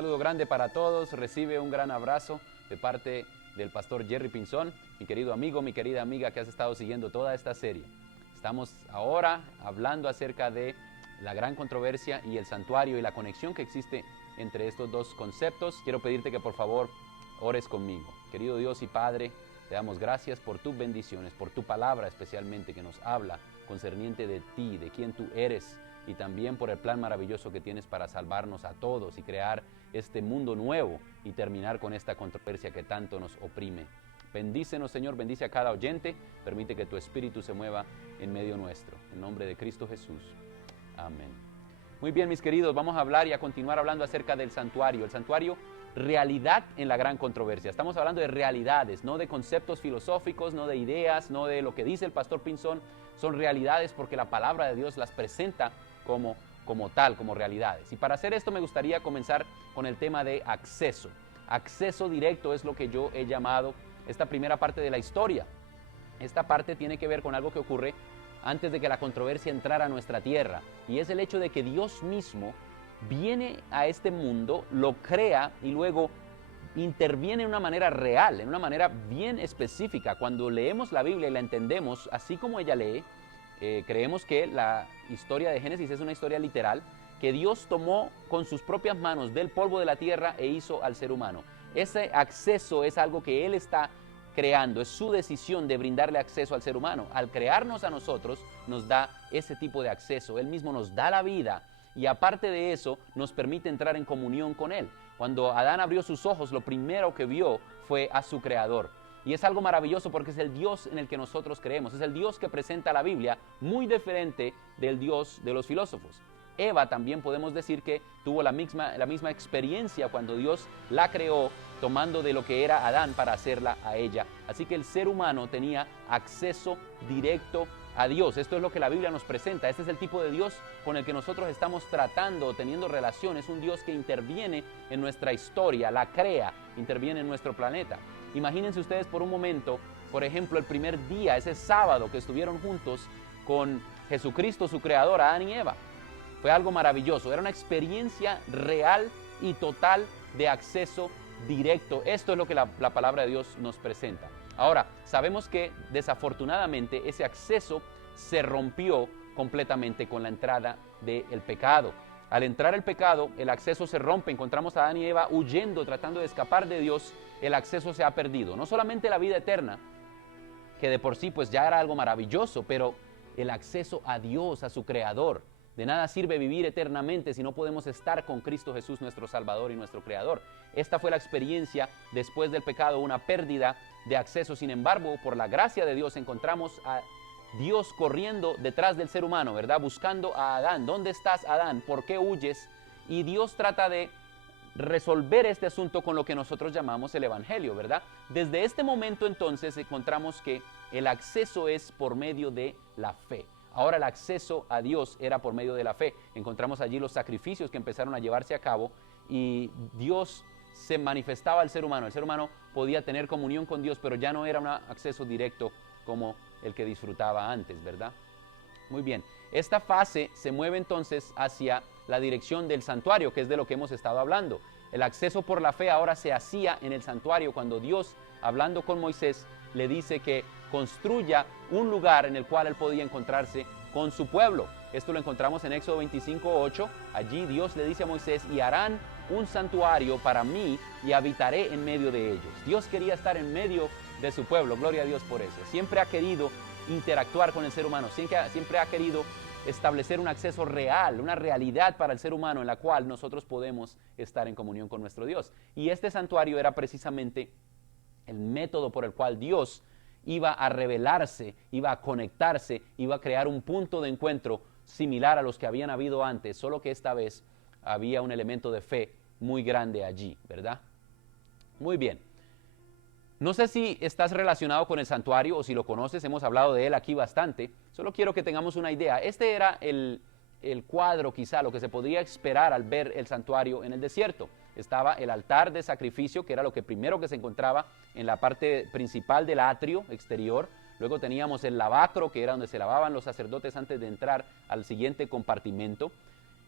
saludo grande para todos. Recibe un gran abrazo de parte del pastor Jerry Pinzón, mi querido amigo, mi querida amiga que has estado siguiendo toda esta serie. Estamos ahora hablando acerca de la gran controversia y el santuario y la conexión que existe entre estos dos conceptos. Quiero pedirte que por favor ores conmigo. Querido Dios y Padre, te damos gracias por tus bendiciones, por tu palabra especialmente que nos habla concerniente de ti, de quién tú eres, y también por el plan maravilloso que tienes para salvarnos a todos y crear este mundo nuevo y terminar con esta controversia que tanto nos oprime. Bendícenos, Señor, bendice a cada oyente, permite que tu Espíritu se mueva en medio nuestro. En nombre de Cristo Jesús. Amén. Muy bien, mis queridos, vamos a hablar y a continuar hablando acerca del santuario. El santuario, realidad en la gran controversia. Estamos hablando de realidades, no de conceptos filosóficos, no de ideas, no de lo que dice el pastor Pinzón. Son realidades porque la palabra de Dios las presenta como tal, como realidades. Y para hacer esto me gustaría comenzar con el tema de acceso. Acceso directo es lo que yo he llamado esta primera parte de la historia. Esta parte tiene que ver con algo que ocurre antes de que la controversia entrara a nuestra tierra, y es el hecho de que Dios mismo viene a este mundo, lo crea y luego interviene en una manera real, en una manera bien específica. Cuando leemos la Biblia y la entendemos así como ella lee, creemos que la historia de Génesis es una historia literal, que Dios tomó con sus propias manos del polvo de la tierra e hizo al ser humano. Ese acceso es algo que Él está creando, es su decisión de brindarle acceso al ser humano. Al crearnos a nosotros, nos da ese tipo de acceso. Él mismo nos da la vida y aparte de eso, nos permite entrar en comunión con Él. Cuando Adán abrió sus ojos, lo primero que vio fue a su Creador. Y es algo maravilloso porque es el Dios en el que nosotros creemos. Es el Dios que presenta la Biblia, muy diferente del Dios de los filósofos. Eva también podemos decir que tuvo la misma experiencia cuando Dios la creó, tomando de lo que era Adán para hacerla a ella. Así que el ser humano tenía acceso directo a Dios. Esto es lo que la Biblia nos presenta. Este es el tipo de Dios con el que nosotros estamos tratando, teniendo relaciones. Un Dios que interviene en nuestra historia, la crea, interviene en nuestro planeta. Imagínense ustedes por un momento, por ejemplo, el primer día, ese sábado que estuvieron juntos con Jesucristo, su creador, Adán y Eva. Fue algo maravilloso, era una experiencia real y total de acceso directo. Esto es lo que la palabra de Dios nos presenta. Ahora, sabemos que desafortunadamente ese acceso se rompió completamente con la entrada del pecado. Al entrar el pecado, el acceso se rompe. Encontramos a Adán y Eva huyendo, tratando de escapar de Dios. El acceso se ha perdido. No solamente la vida eterna, que de por sí pues ya era algo maravilloso, pero el acceso a Dios, a su Creador. De nada sirve vivir eternamente si no podemos estar con Cristo Jesús, nuestro Salvador y nuestro Creador. Esta fue la experiencia después del pecado, una pérdida de acceso. Sin embargo, por la gracia de Dios encontramos a Dios corriendo detrás del ser humano, ¿verdad? Buscando a Adán. ¿Dónde estás, Adán? ¿Por qué huyes? Y Dios trata de resolver este asunto con lo que nosotros llamamos el Evangelio, ¿verdad? Desde este momento entonces encontramos que el acceso es por medio de la fe. Ahora el acceso a Dios era por medio de la fe. Encontramos allí los sacrificios que empezaron a llevarse a cabo y Dios se manifestaba al ser humano. El ser humano podía tener comunión con Dios, pero ya no era un acceso directo como el que disfrutaba antes, ¿verdad? Muy bien. Esta fase se mueve entonces hacia la dirección del santuario, que es de lo que hemos estado hablando. El acceso por la fe ahora se hacía en el santuario cuando Dios, hablando con Moisés, le dice que construya un lugar en el cual él podía encontrarse con su pueblo. Esto lo encontramos en Éxodo 25:8. Allí Dios le dice a Moisés: y harán un santuario para mí y habitaré en medio de ellos. Dios quería estar en medio de su pueblo, gloria a Dios por eso. Siempre ha querido interactuar con el ser humano, siempre ha querido establecer un acceso real, una realidad para el ser humano en la cual nosotros podemos estar en comunión con nuestro Dios. Y este santuario era precisamente el método por el cual Dios iba a revelarse, iba a conectarse, iba a crear un punto de encuentro similar a los que habían habido antes, solo que esta vez había un elemento de fe muy grande allí, ¿verdad? Muy bien. No sé si estás relacionado con el santuario o si lo conoces, hemos hablado de él aquí bastante. Solo quiero que tengamos una idea. Este era el cuadro, quizá, lo que se podría esperar al ver el santuario en el desierto. Estaba el altar de sacrificio, que era lo que primero que se encontraba en la parte principal del atrio exterior. Luego teníamos el lavacro, que era donde se lavaban los sacerdotes antes de entrar al siguiente compartimento.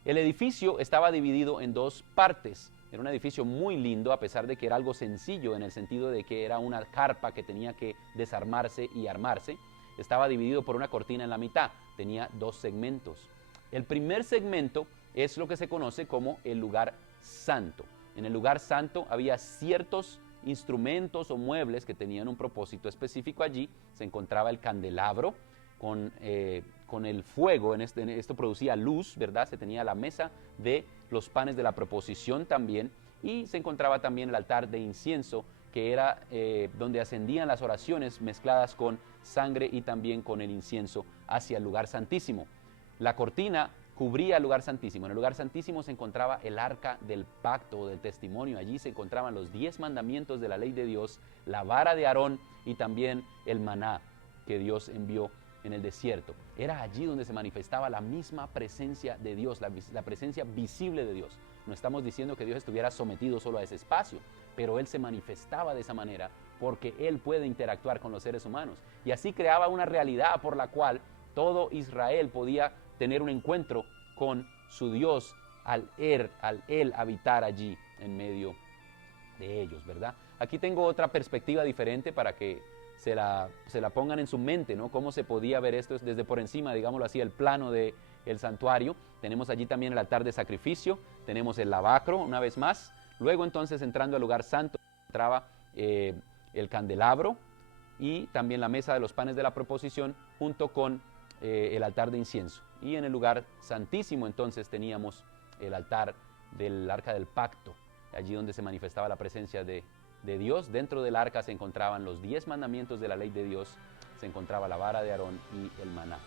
El edificio estaba dividido en dos partes. Era un edificio muy lindo, a pesar de que era algo sencillo en el sentido de que era una carpa que tenía que desarmarse y armarse. Estaba dividido por una cortina en la mitad, tenía 2 segmentos. El primer segmento es lo que se conoce como el lugar santo. En el lugar santo había ciertos instrumentos o muebles que tenían un propósito específico allí. Se encontraba el candelabro con el fuego, esto producía luz, ¿verdad? Se tenía la mesa de los panes de la proposición también, y se encontraba también el altar de incienso, que era donde ascendían las oraciones mezcladas con sangre y también con el incienso hacia el lugar santísimo. La cortina cubría el lugar santísimo. En el lugar santísimo se encontraba el arca del pacto o del testimonio. Allí se encontraban los 10 mandamientos de la ley de Dios, la vara de Aarón y también el maná que Dios envió en el desierto. Era allí donde se manifestaba la misma presencia de Dios, la presencia visible de Dios. No estamos diciendo que Dios estuviera sometido solo a ese espacio, pero Él se manifestaba de esa manera porque Él puede interactuar con los seres humanos. Y así creaba una realidad por la cual todo Israel podía tener un encuentro con su Dios al Él habitar allí en medio de ellos, ¿verdad? Aquí tengo otra perspectiva diferente para que se la pongan en su mente, ¿no? Cómo se podía ver esto desde por encima, digámoslo así, el plano del santuario. Tenemos allí también el altar de sacrificio, tenemos el lavacro, una vez más. Luego entonces, entrando al lugar santo, entraba el candelabro y también la mesa de los panes de la proposición junto con el altar de incienso. Y en el lugar santísimo entonces teníamos el altar del arca del pacto, allí donde se manifestaba la presencia de Dios. Dentro del arca se encontraban los 10 mandamientos de la ley de Dios, se encontraba la vara de Aarón y el maná.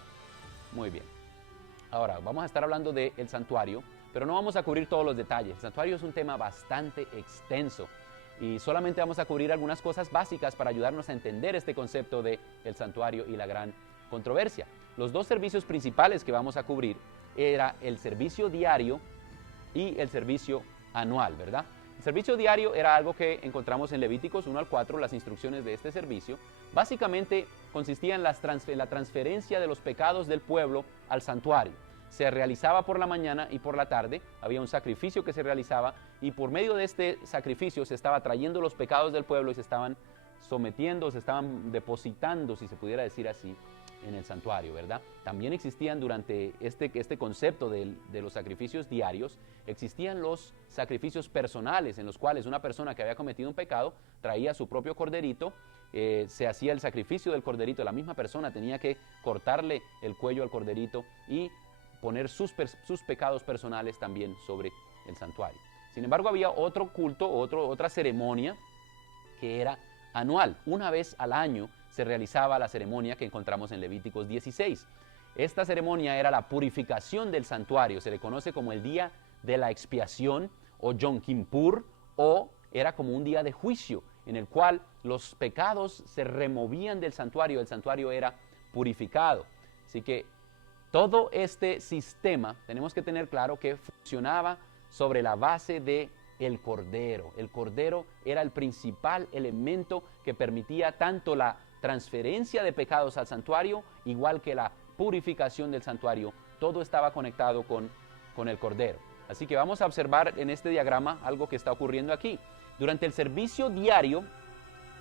Muy bien. Ahora, vamos a estar hablando del santuario, pero no vamos a cubrir todos los detalles. El santuario es un tema bastante extenso y solamente vamos a cubrir algunas cosas básicas para ayudarnos a entender este concepto del santuario y la gran controversia. Los 2 servicios principales que vamos a cubrir era el servicio diario y el servicio anual, ¿verdad? El servicio diario era algo que encontramos en Levíticos 1 al 4, las instrucciones de este servicio. Básicamente consistía en la transferencia de los pecados del pueblo al santuario. Se realizaba por la mañana y por la tarde, había un sacrificio que se realizaba y por medio de este sacrificio se estaba trayendo los pecados del pueblo y se estaban sometiendo, se estaban depositando, si se pudiera decir así, en el santuario, ¿verdad? También existían durante este concepto de los sacrificios diarios, existían los sacrificios personales en los cuales una persona que había cometido un pecado traía su propio corderito, se hacía el sacrificio del corderito, la misma persona tenía que cortarle el cuello al corderito y poner sus pecados personales también sobre el santuario. Sin embargo, había otro culto, otra ceremonia que era anual. Una vez al año se realizaba la ceremonia que encontramos en Levíticos 16. Esta ceremonia era la purificación del santuario, se le conoce como el día de la expiación o Yom Kippur, o era como un día de juicio en el cual los pecados se removían del santuario, el santuario era purificado. Así que todo este sistema tenemos que tener claro que funcionaba sobre la base de el cordero. El cordero era el principal elemento que permitía tanto la transferencia de pecados al santuario, igual que la purificación del santuario. Todo estaba conectado con el cordero. Así que vamos a observar en este diagrama algo que está ocurriendo aquí. Durante el servicio diario,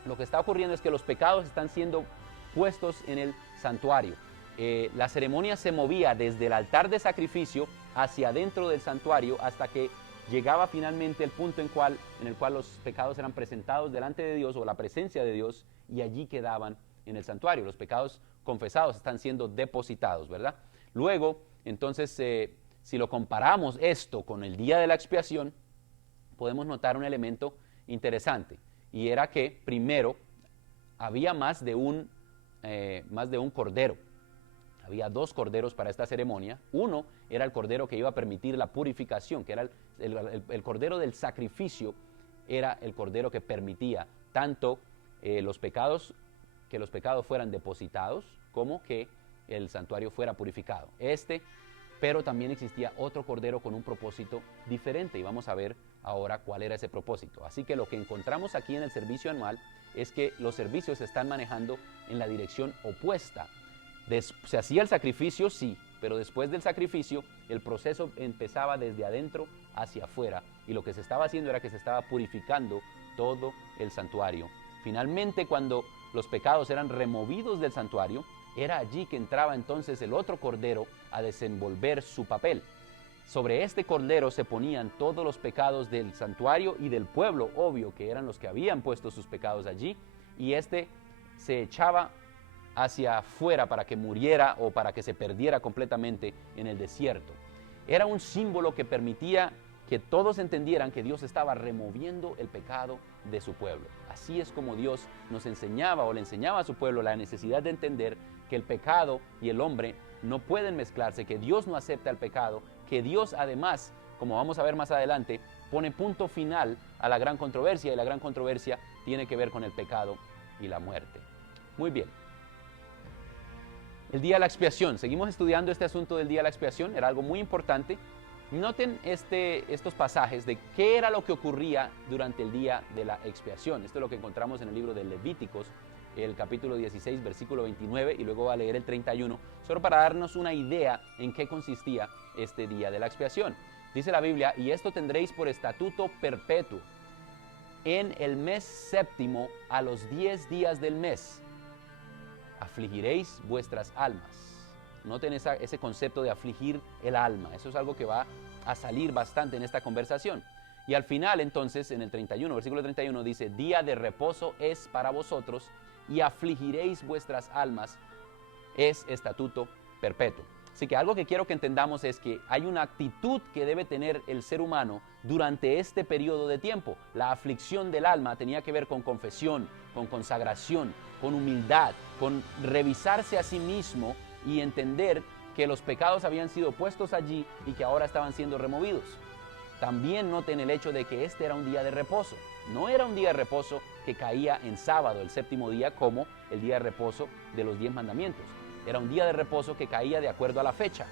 lo que está ocurriendo es que los pecados están siendo puestos en el santuario. La ceremonia se movía desde el altar de sacrificio hacia adentro del santuario hasta que llegaba finalmente el punto en el cual los pecados eran presentados delante de Dios o la presencia de Dios, y allí quedaban en el santuario. Los pecados confesados están siendo depositados, ¿verdad? Luego, entonces, si lo comparamos esto con el día de la expiación, podemos notar un elemento interesante, y era que primero había más de un cordero. Había 2 corderos para esta ceremonia. Uno era el cordero que iba a permitir la purificación, que era el cordero del sacrificio, era el cordero que permitía tanto que los pecados fueran depositados como que el santuario fuera purificado. Pero también existía otro cordero con un propósito diferente y vamos a ver ahora cuál era ese propósito. Así que lo que encontramos aquí en el servicio anual es que los servicios se están manejando en la dirección opuesta. Se hacía el sacrificio, sí, pero después del sacrificio el proceso empezaba desde adentro hacia afuera, y lo que se estaba haciendo era que se estaba purificando todo el santuario. Finalmente, cuando los pecados eran removidos del santuario, era allí que entraba entonces el otro cordero a desenvolver su papel. Sobre este cordero se ponían todos los pecados del santuario y del pueblo, obvio que eran los que habían puesto sus pecados allí, y este se echaba hacia afuera para que muriera o para que se perdiera completamente en el desierto. Era un símbolo que permitía que todos entendieran que Dios estaba removiendo el pecado de su pueblo. Así es como Dios nos enseñaba o le enseñaba a su pueblo la necesidad de entender que el pecado y el hombre no pueden mezclarse, que Dios no acepta el pecado, que Dios además, como vamos a ver más adelante, pone punto final a la gran controversia, y la gran controversia tiene que ver con el pecado y la muerte. Muy bien. El día de la expiación. Seguimos estudiando este asunto del día de la expiación. Era algo muy importante. Noten estos pasajes de qué era lo que ocurría durante el día de la expiación. Esto es lo que encontramos en el libro de Levíticos, el capítulo 16, versículo 29, y luego va a leer el 31, solo para darnos una idea en qué consistía este día de la expiación. Dice la Biblia: y esto tendréis por estatuto perpetuo en el mes séptimo, a los 10 días del mes. Afligiréis vuestras almas. Noten ese concepto de afligir el alma. Eso es algo que va a salir bastante en esta conversación. Y al final, entonces, en el 31, versículo 31, dice: día de reposo es para vosotros, y afligiréis vuestras almas, es estatuto perpetuo. Así que algo que quiero que entendamos es que hay una actitud que debe tener el ser humano durante este periodo de tiempo. La aflicción del alma tenía que ver con confesión, con consagración, con humildad, con revisarse a sí mismo y entender que los pecados habían sido puestos allí y que ahora estaban siendo removidos. También noten el hecho de que este era un día de reposo. No era un día de reposo que caía en sábado, el séptimo día, como el día de reposo de los 10 mandamientos. Era un día de reposo que caía de acuerdo a la fecha.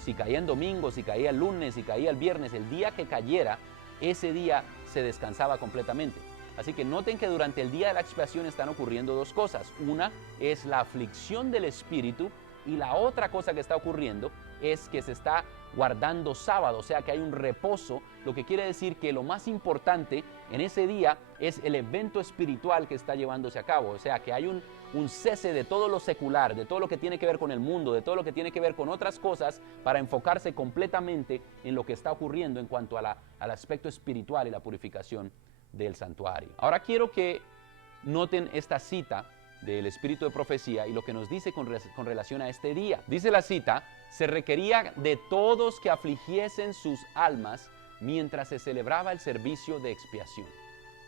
Si caía en domingo, si caía el lunes, si caía el viernes, el día que cayera, ese día se descansaba completamente. Así que noten que durante el día de la expiación están ocurriendo dos cosas. Una es la aflicción del espíritu, y la otra cosa que está ocurriendo es que se está guardando sábado, o sea que hay un reposo, lo que quiere decir que lo más importante en ese día es el evento espiritual que está llevándose a cabo, o sea que hay un cese de todo lo secular, de todo lo que tiene que ver con el mundo, de todo lo que tiene que ver con otras cosas, para enfocarse completamente en lo que está ocurriendo en cuanto a al aspecto espiritual y la purificación del santuario. Ahora quiero que noten esta cita del espíritu de profecía y lo que nos dice con relación a este día. Dice la cita: se requería de todos que afligiesen sus almas mientras se celebraba el servicio de expiación.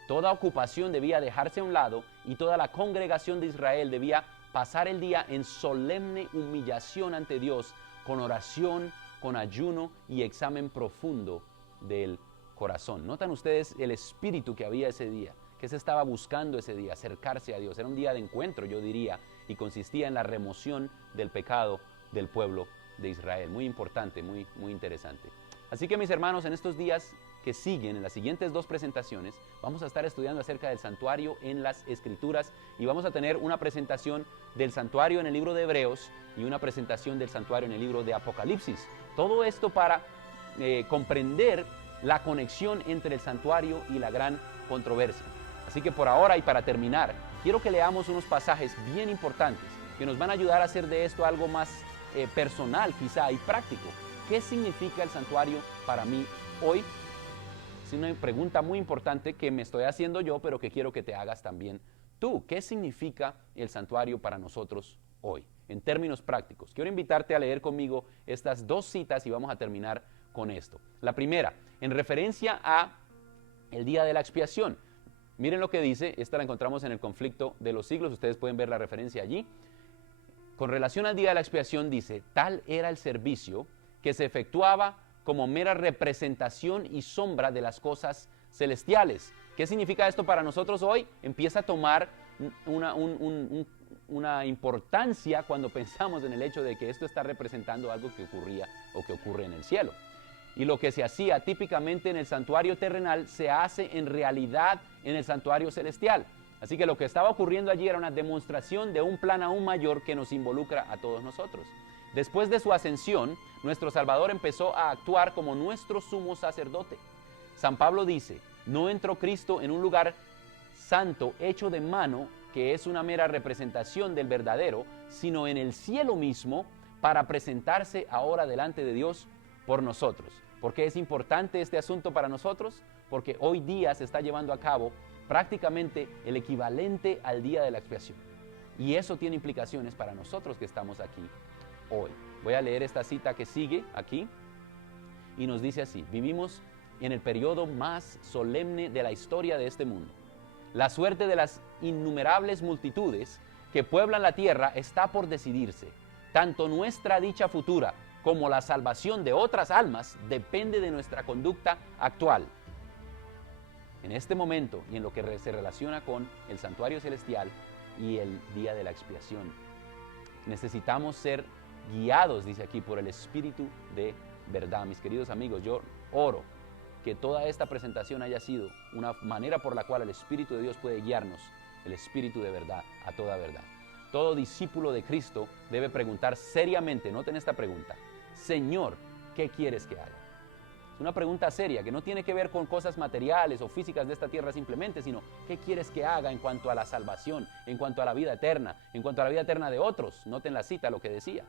Toda ocupación debía dejarse a un lado, y toda la congregación de Israel debía pasar el día en solemne humillación ante Dios, con oración, con ayuno y examen profundo del corazón. ¿Notan ustedes el espíritu que había ese día? ¿Qué se estaba buscando ese día? Acercarse a Dios. Era un día de encuentro, yo diría, y consistía en la remoción del pecado del pueblo de Israel. Muy importante, muy interesante. Así que, mis hermanos, en estos días que siguen, en las siguientes dos presentaciones, vamos a estar estudiando acerca del santuario en las Escrituras, y vamos a tener una presentación del santuario en el libro de Hebreos y una presentación del santuario en el libro de Apocalipsis. Todo esto para comprender la conexión entre el santuario y la gran controversia. Así que por ahora, y para terminar, quiero que leamos unos pasajes bien importantes que nos van a ayudar a hacer de esto algo más personal quizá y práctico. ¿Qué significa el santuario para mí hoy? Es una pregunta muy importante que me estoy haciendo yo, pero que quiero que te hagas también tú. ¿Qué significa el santuario para nosotros hoy, en términos prácticos? Quiero invitarte a leer conmigo estas dos citas y vamos a terminar con esto. La primera, en referencia a el día de la expiación. Miren lo que dice, esta la encontramos en el Conflicto de los Siglos, ustedes pueden ver la referencia allí. Con relación al día de la expiación dice: tal era el servicio que se efectuaba como mera representación y sombra de las cosas celestiales. ¿Qué significa esto para nosotros hoy? Empieza a tomar una importancia cuando pensamos en el hecho de que esto está representando algo que ocurría o que ocurre en el cielo. Y lo que se hacía típicamente en el santuario terrenal se hace en realidad en el santuario celestial. Así que lo que estaba ocurriendo allí era una demostración de un plan aún mayor que nos involucra a todos nosotros. Después de su ascensión, nuestro Salvador empezó a actuar como nuestro sumo sacerdote. San Pablo dice, no entró Cristo en un lugar santo hecho de mano, que es una mera representación del verdadero, sino en el cielo mismo, para presentarse ahora delante de Dios por nosotros. ¿Por qué es importante este asunto para nosotros? Porque hoy día se está llevando a cabo prácticamente el equivalente al día de la expiación. Y eso tiene implicaciones para nosotros que estamos aquí hoy. Voy a leer esta cita que sigue aquí y nos dice así: vivimos en el periodo más solemne de la historia de este mundo. La suerte de las innumerables multitudes que pueblan la tierra está por decidirse. Tanto nuestra dicha futura como la salvación de otras almas depende de nuestra conducta actual. En este momento y en lo que se relaciona con el santuario celestial y el día de la expiación, necesitamos ser guiados, dice aquí, por el Espíritu de verdad. Mis queridos amigos, yo oro que toda esta presentación haya sido una manera por la cual el Espíritu de Dios puede guiarnos, el Espíritu de verdad, a toda verdad. Todo discípulo de Cristo debe preguntar seriamente, noten esta pregunta: Señor, ¿qué quieres que haga? Es una pregunta seria que no tiene que ver con cosas materiales o físicas de esta tierra simplemente, sino ¿qué quieres que haga en cuanto a la salvación, en cuanto a la vida eterna, en cuanto a la vida eterna de otros? Noten la cita, lo que decía.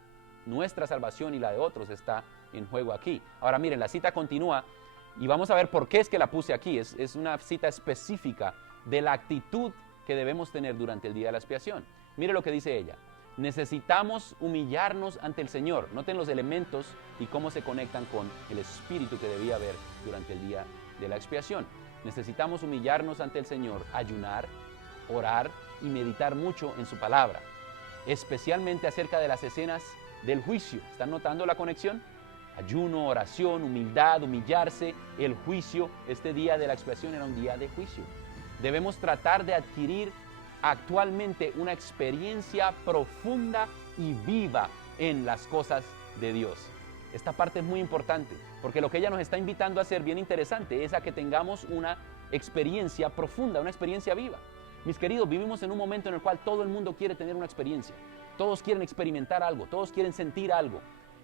Nuestra salvación y la de otros está en juego aquí. Ahora miren, la cita continúa y vamos a ver por qué es que la puse aquí. Es una cita específica de la actitud que debemos tener durante el día de la expiación. Mire lo que dice ella: necesitamos humillarnos ante el Señor. Noten los elementos y cómo se conectan con el espíritu que debía haber durante el día de la expiación. Necesitamos humillarnos ante el Señor, ayunar, orar y meditar mucho en su palabra, especialmente acerca de las escenas del juicio. ¿Están notando la conexión? Ayuno, oración, humildad, humillarse, el juicio. Este día de la expiación era un día de juicio. Debemos tratar de adquirir actualmente una experiencia profunda y viva en las cosas de Dios. Esta parte es muy importante, porque lo que ella nos está invitando a hacer, bien interesante, es a que tengamos una experiencia profunda, una experiencia viva. Mis queridos, vivimos en un momento en el cual todo el mundo quiere tener una experiencia. Todos quieren experimentar algo, todos quieren sentir algo.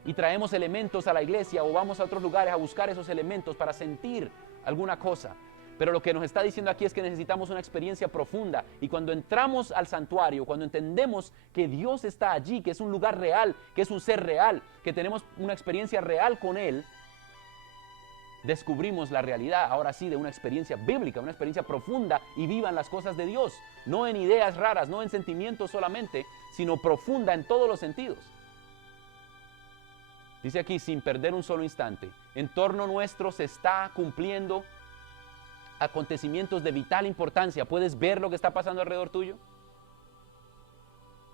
Y traemos elementos a la iglesia o vamos a otros lugares a buscar esos elementos para sentir alguna cosa. Pero lo que nos está diciendo aquí es que necesitamos una experiencia profunda. Y cuando entramos al santuario, cuando entendemos que Dios está allí, que es un lugar real, que es un ser real, que tenemos una experiencia real con Él, descubrimos la realidad, ahora sí, de una experiencia bíblica, una experiencia profunda y viva en las cosas de Dios. No en ideas raras, no en sentimientos solamente, sino profunda en todos los sentidos. Dice aquí, sin perder un solo instante, en torno nuestro se está cumpliendo acontecimientos de vital importancia. ¿Puedes ver lo que está pasando alrededor tuyo?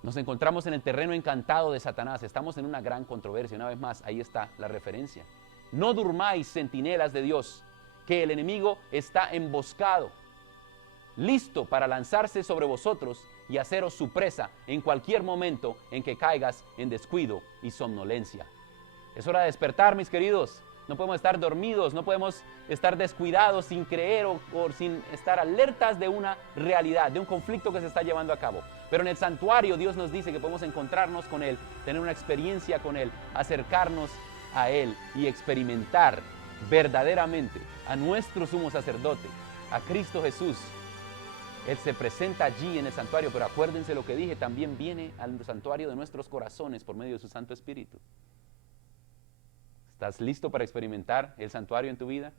Nos encontramos en el terreno encantado de Satanás. Estamos en una gran controversia. Una vez más, ahí está la referencia. No durmáis, centinelas de Dios, que el enemigo está emboscado, listo para lanzarse sobre vosotros y haceros su presa en cualquier momento en que caigas en descuido y somnolencia. Es hora de despertar, mis queridos. No podemos estar dormidos, no podemos estar descuidados sin creer o sin estar alertas de una realidad, de un conflicto que se está llevando a cabo. Pero en el santuario Dios nos dice que podemos encontrarnos con Él, tener una experiencia con Él, acercarnos a Él y experimentar verdaderamente a nuestro sumo sacerdote, a Cristo Jesús. Él se presenta allí en el santuario, pero acuérdense lo que dije, también viene al santuario de nuestros corazones por medio de su Santo Espíritu. ¿Estás listo para experimentar el santuario en tu vida?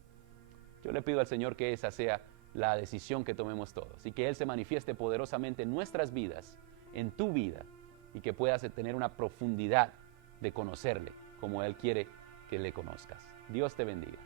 Yo le pido al Señor que esa sea la decisión que tomemos todos y que Él se manifieste poderosamente en nuestras vidas, en tu vida, y que puedas tener una profundidad de conocerle como Él quiere que le conozcas. Dios te bendiga.